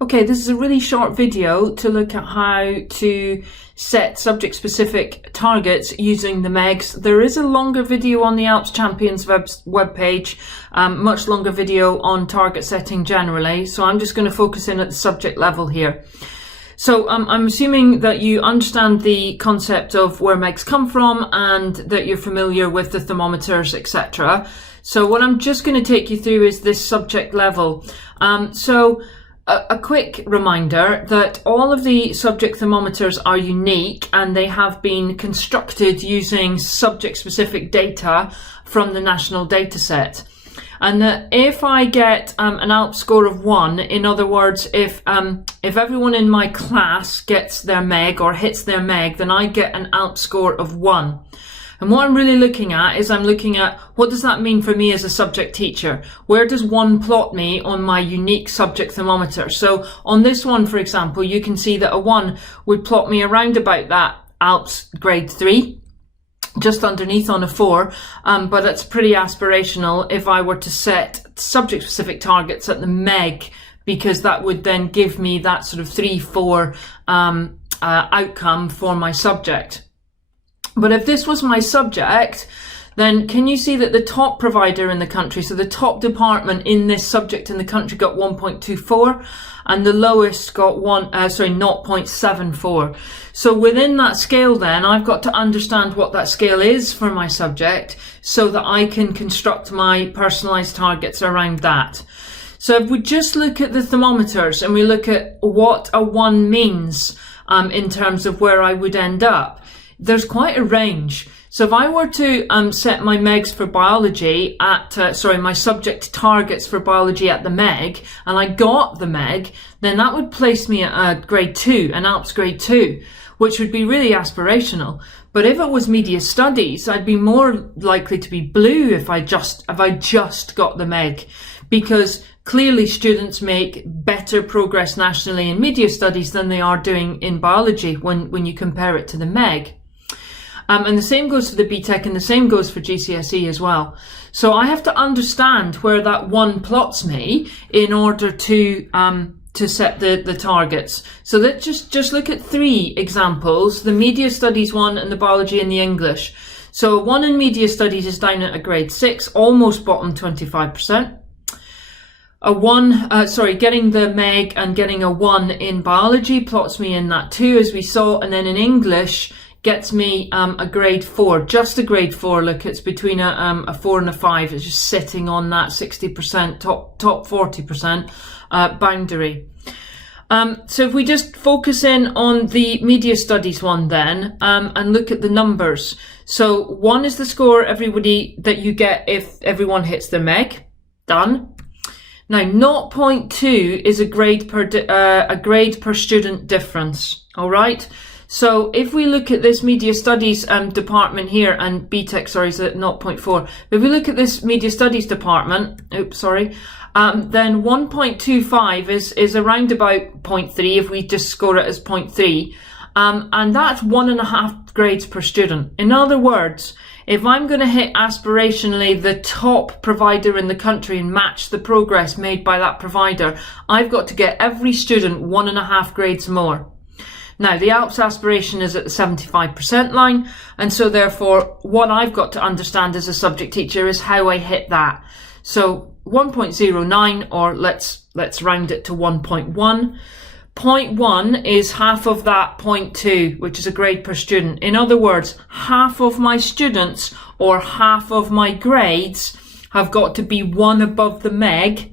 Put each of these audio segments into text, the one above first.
Okay, this is a really short video to look at how to set subject-specific targets using the MEGs. There is a longer video on the Alps Champions webpage, much longer video on target setting generally, so I'm just going to focus in at the subject level here. So I'm assuming that you understand the concept of where MEGs come from and that you're familiar with the thermometers, etc. So what I'm just going to take you through is this subject level. A quick reminder that all of the subject thermometers are unique and they have been constructed using subject-specific data from the national data set. And that if I get an Alps score of 1, in other words, if everyone in my class gets their MEG or hits their MEG, then I get an Alps score of 1. And what I'm really looking at is I'm looking at what does that mean for me as a subject teacher? Where does 1 plot me on my unique subject thermometer? So on this one, for example, you can see that a 1 would plot me around about that Alps grade 3, just underneath on a 4, but it's pretty aspirational if I were to set subject-specific targets at the MEG, because that would then give me that sort of 3-4 outcome for my subject. But if this was my subject, then can you see that the top provider in the country, so the top department in this subject in the country got 1.24 and the lowest got 0.74. So within that scale then, I've got to understand what that scale is for my subject so that I can construct my personalised targets around that. So if we just look at the thermometers and we look at what a 1 means in terms of where I would end up, there's quite a range. So if I were to set my MEGs for biology at, my subject targets for biology at the MEG, and I got the MEG, then that would place me at grade 2, an Alps grade 2, which would be really aspirational. But if it was media studies, I'd be more likely to be blue if I just got the MEG, because clearly students make better progress nationally in media studies than they are doing in biology when you compare it to the MEG. And the same goes for the BTEC and the same goes for GCSE as well. So I have to understand where that 1 plots me in order to set the targets. So let's just look at 3 examples, the media studies one and the biology and the English. So 1 in media studies is down at a grade 6, almost bottom 25%. Getting the MEG and getting a 1 in biology plots me in that 2, as we saw, and then in English gets me a grade 4, just a grade 4. Look, it's between a 4 and a 5. It's just sitting on that 60%, top 40% boundary. So if we just focus in on the media studies one then, and look at the numbers. So 1 is the score everybody that you get if everyone hits their MEG. Done. Now 0.2 is a grade per student difference. All right. So if we look at this media studies department here, and BTEC, is at 0.4. If we look at this media studies department, then 1.25 is around about 0.3 if we just score it as 0.3. And that's 1.5 grades per student. In other words, if I'm going to hit aspirationally the top provider in the country and match the progress made by that provider, I've got to get every student 1.5 grades more. Now, the Alps aspiration is at the 75% line, and so therefore what I've got to understand as a subject teacher is how I hit that. So 1.09, or let's round it to 1.1. 0.1 is half of that 0.2, which is a grade per student. In other words, half of my students or half of my grades have got to be 1 above the MEG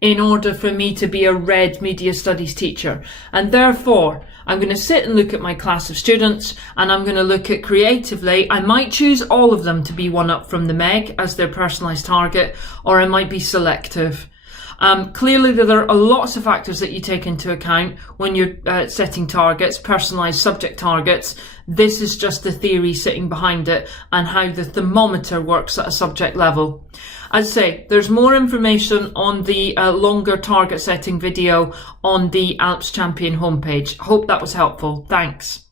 in order for me to be a red media studies teacher. And therefore, I'm going to sit and look at my class of students, and I'm going to look at creatively. I might choose all of them to be 1 up from the MEG as their personalised target, or I might be selective. Clearly, there are lots of factors that you take into account when you're setting targets, personalised subject targets. This is just the theory sitting behind it and how the thermometer works at a subject level. As I say, there's more information on the longer target setting video on the Alps Champion homepage. Hope that was helpful. Thanks.